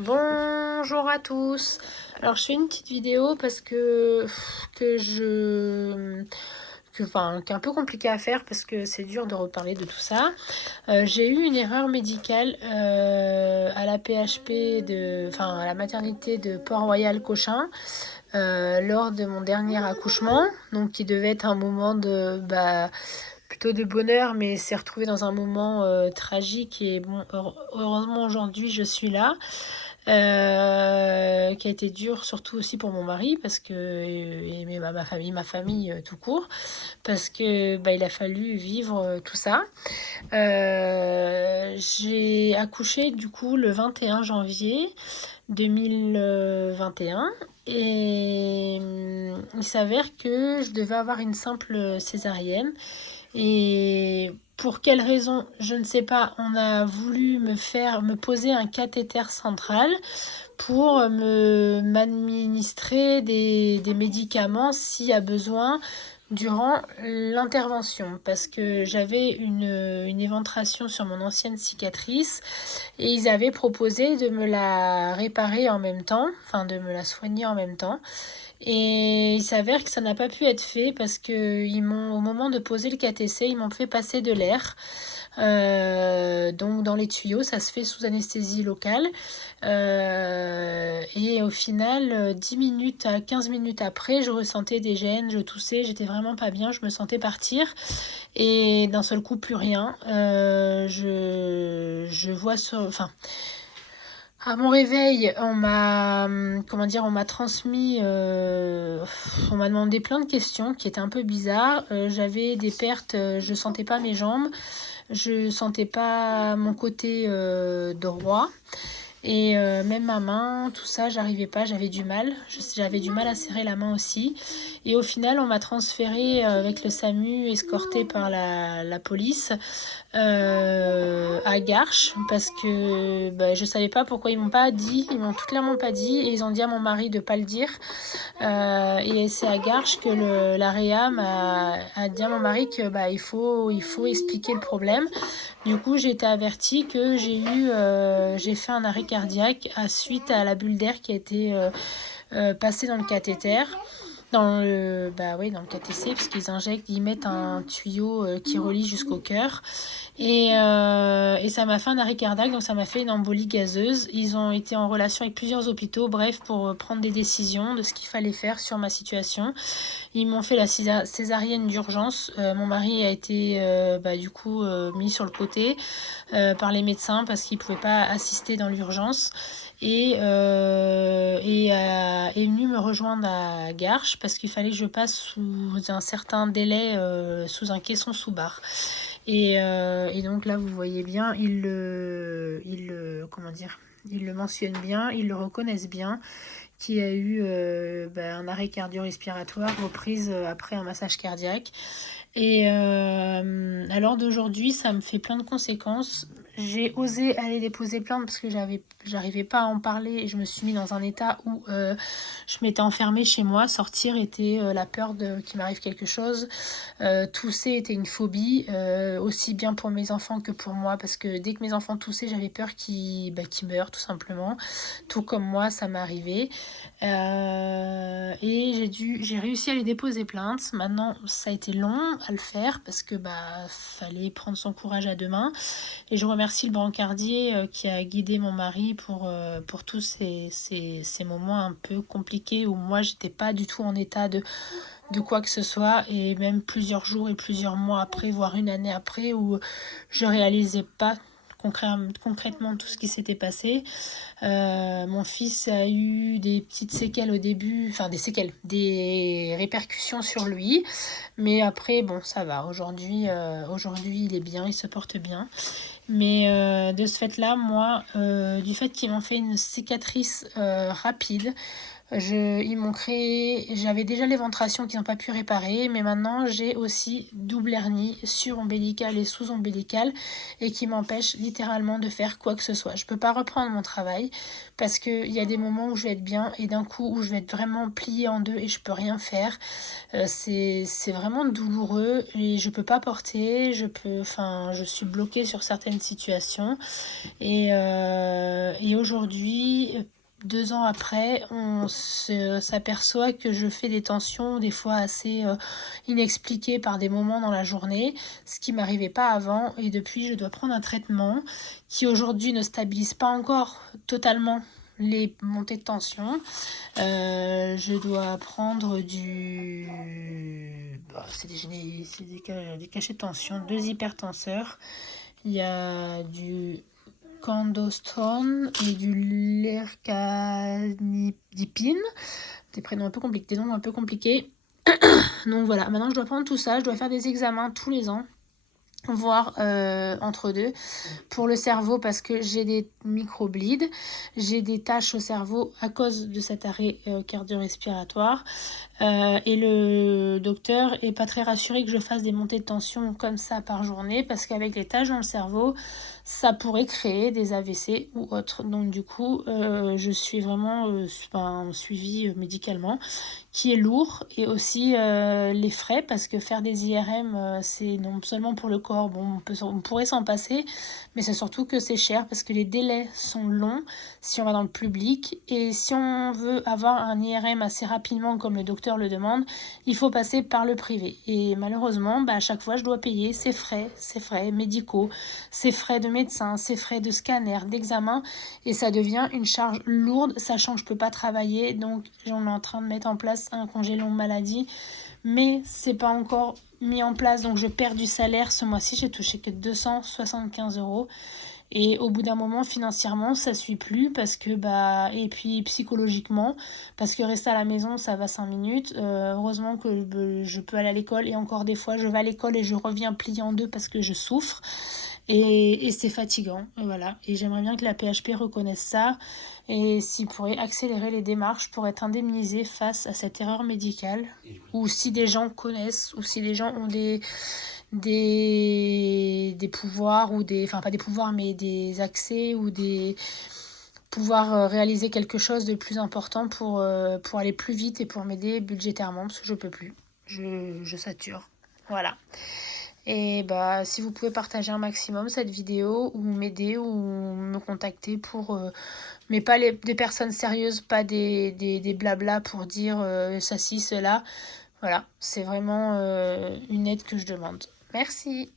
Bonjour à tous. Alors je fais une petite vidéo parce que qui est un peu compliqué à faire parce que c'est dur de reparler de tout ça. J'ai eu une erreur médicale à la PHP à la maternité de Port-Royal Cochin lors de mon dernier accouchement, donc qui devait être un moment de plutôt de bonheur, mais s'est retrouvé dans un moment tragique. Et bon, heureusement aujourd'hui je suis là. Qui a été dur surtout aussi pour mon mari parce que et ma famille tout court, parce que il a fallu vivre tout ça. J'ai accouché du coup le 21 janvier 2021 et il s'avère que je devais avoir une simple césarienne. Et pour quelle raison, je ne sais pas, on a voulu me poser un cathéter central pour m'administrer des médicaments s'il y a besoin durant l'intervention, parce que j'avais une éventration sur mon ancienne cicatrice et ils avaient proposé de me la réparer en même temps, enfin de me la soigner en même temps. Et il s'avère que ça n'a pas pu être fait parce que au moment de poser le catécé, ils m'ont fait passer de l'air. Donc dans les tuyaux, ça se fait sous anesthésie locale. Et au final, 10 minutes à 15 minutes après, je ressentais des gènes, je toussais, j'étais vraiment pas bien, je me sentais partir. Et d'un seul coup, plus rien. Je vois à mon réveil, on m'a transmis, on m'a demandé plein de questions qui étaient un peu bizarres. J'avais des pertes, je sentais pas mes jambes, je sentais pas mon côté droit. Et même ma main, tout ça, j'arrivais pas, j'avais du mal. J'avais du mal à serrer la main aussi. Et au final, on m'a transférée avec le SAMU, escortée par la police, à Garches, parce que je savais pas pourquoi ils m'ont pas dit, ils m'ont tout clairement pas dit, et ils ont dit à mon mari de pas le dire. Et c'est à Garches que la réa a dit à mon mari que il faut expliquer le problème. Du coup, j'ai été avertie que j'ai fait un arrêt cardiaque suite à la bulle d'air qui a été passée dans le cathéter. Dans le catécé, parce qu'ils injectent, ils mettent un tuyau qui relie jusqu'au cœur. Et ça m'a fait un arrêt cardiaque, donc ça m'a fait une embolie gazeuse. Ils ont été en relation avec plusieurs hôpitaux, bref, pour prendre des décisions de ce qu'il fallait faire sur ma situation. Ils m'ont fait la césarienne d'urgence. Mon mari a été mis sur le côté par les médecins parce qu'il ne pouvait pas assister dans l'urgence. Et est venu me rejoindre à Garches parce qu'il fallait que je passe sous un certain délai sous un caisson sous barre. Et donc là, vous voyez bien, ils le mentionnent bien, ils le reconnaissent bien, qui a eu un arrêt cardio-respiratoire, reprise après un massage cardiaque. Et à l'heure d'aujourd'hui, ça me fait plein de conséquences. J'ai osé aller déposer plainte parce que j'arrivais pas à en parler et je me suis mis dans un état où je m'étais enfermée chez moi. Sortir était la peur qu'il m'arrive quelque chose. Tousser était une phobie, aussi bien pour mes enfants que pour moi, parce que dès que mes enfants toussaient, j'avais peur qu'ils meurent tout simplement. Tout comme moi, ça m'est arrivé. Et j'ai réussi à les déposer plainte. Maintenant, ça a été long à le faire parce que fallait prendre son courage à deux mains. Et je remercie le brancardier qui a guidé mon mari pour tous ces moments un peu compliqués où moi j'étais pas du tout en état de quoi que ce soit, et même plusieurs jours et plusieurs mois après, voire une année après, où je réalisais pas concrètement tout ce qui s'était passé. Mon fils a eu des petites séquelles au début, enfin des répercussions sur lui, mais après bon, ça va. Aujourd'hui il est bien, il se porte bien. Mais de ce fait-là, moi, du fait qu'ils m'ont fait une cicatrice rapide, Ils m'ont créé, j'avais déjà l'éventration qu'ils n'ont pas pu réparer, mais maintenant j'ai aussi double hernie sur-ombilical et sous-ombilical et qui m'empêche littéralement de faire quoi que ce soit. Je peux pas reprendre mon travail parce qu'il y a des moments où je vais être bien et d'un coup où je vais être vraiment pliée en deux et je peux rien faire. C'est vraiment douloureux et je peux pas porter, je suis bloquée sur certaines situations et aujourd'hui, 2 ans après, on s'aperçoit que je fais des tensions des fois assez inexpliquées par des moments dans la journée, ce qui m'arrivait pas avant et depuis je dois prendre un traitement qui aujourd'hui ne stabilise pas encore totalement les montées de tension. Je dois prendre c'est des cachets de tension, 2 hypertenseurs. Il y a du Candostone et du Lercanidipine. Des prénoms un peu compliqués, des noms un peu compliqués. Donc voilà, maintenant je dois prendre tout ça, je dois faire des examens tous les ans, voire entre deux, pour le cerveau parce que j'ai des micro-bleeds, j'ai des taches au cerveau à cause de cet arrêt cardio-respiratoire et le docteur est pas très rassuré que je fasse des montées de tension comme ça par journée parce qu'avec les taches dans le cerveau, ça pourrait créer des AVC ou autres. Donc du coup, je suis vraiment suivie médicalement qui est lourd et aussi les frais parce que faire des IRM c'est non seulement pour le corps, bon on pourrait s'en passer, mais c'est surtout que c'est cher parce que les délais sont longs si on va dans le public et si on veut avoir un IRM assez rapidement comme le docteur le demande, il faut passer par le privé et malheureusement à chaque fois je dois payer ces frais médicaux, ces frais de médecin, ces frais de scanner, d'examen et ça devient une charge lourde sachant que je peux pas travailler donc on est en train de mettre en place un congé longue maladie mais c'est pas encore mis en place donc je perds du salaire. Ce mois-ci j'ai touché que 275 € et au bout d'un moment financièrement ça suit plus parce que et puis psychologiquement parce que rester à la maison ça va 5 minutes. Heureusement que je peux aller à l'école et encore des fois je vais à l'école et je reviens pliée en deux parce que je souffre et c'est fatigant et voilà et j'aimerais bien que la PHP reconnaisse ça et s'il pourrait accélérer les démarches pour être indemnisé face à cette erreur médicale ou si des gens connaissent ou si des gens ont des pouvoirs ou pas des pouvoirs mais des accès ou des pouvoir réaliser quelque chose de plus important pour aller plus vite et pour m'aider budgétairement parce que je peux plus, je sature, voilà. Et si vous pouvez partager un maximum cette vidéo ou m'aider ou me contacter pour mais pas des personnes sérieuses, pas des blabla pour dire ça ci, cela. Voilà, c'est vraiment une aide que je demande. Merci.